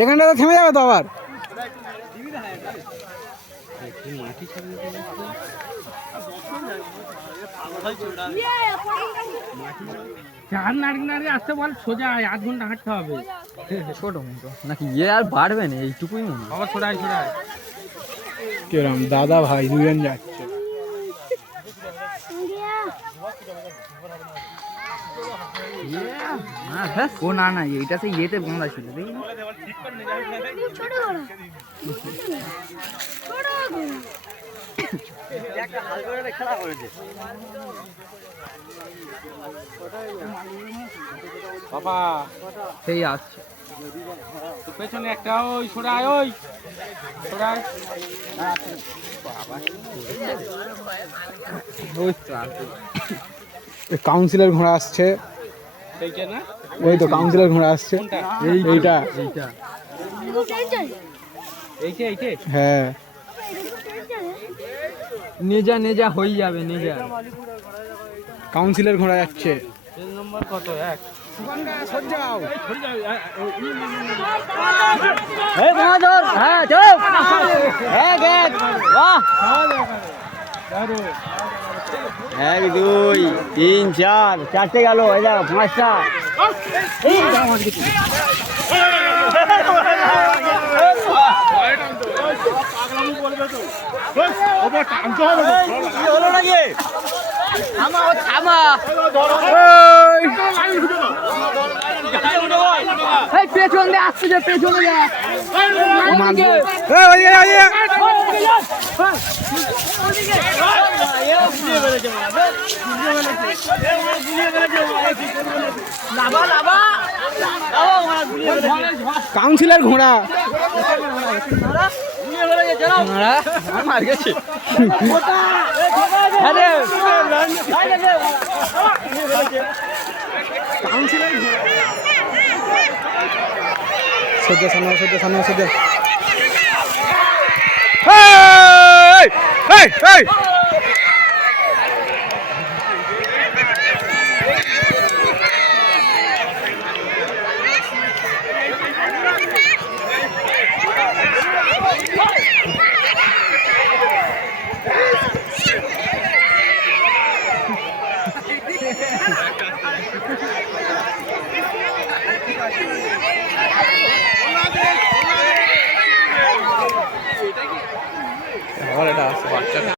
এখানটাতে থেমে যাবে তো আবার। আসতে বল সোজা 8 ঘন্টা হাঁটতে হবে। ছোট মতো নাকি ইয়ে আর বাড়বে না এইটুকুই মনে হয়। আবার ছোড়াই ছোড়াই কিরম দাদা ভাই দুজন যাচ্ছে। ও না না এইটা সেই ইয়েতে বাঁধা ছিল দেখি বাবা সেই আসছে তো পেছনে একটা ওই ছোড়াই ওই ছোড়াই কাউন্সিলর ঘোড়া আসছে। সেইটা না ওই তো কাউন্সিলর ঘোড়া আসছে। এইটা এইটা এইটা হ্যাঁ নেজা নেজা হয়ে যাবে নেজা। কাউন্সিলর ঘোড়া যাচ্ছে। নম্বর কত 1 সজ্জাও হ্যাঁ চল হ্যাঁ দেখ বাহ 1 2 3 4 চারটে গেল এই দেখো 5টা পেছন দিয়ে আসছে যে পেছনে যা কাউন্সিলর ঘোড়া মার গেছে সজ্জা সামনে সজ্জা সামনে সজ্জা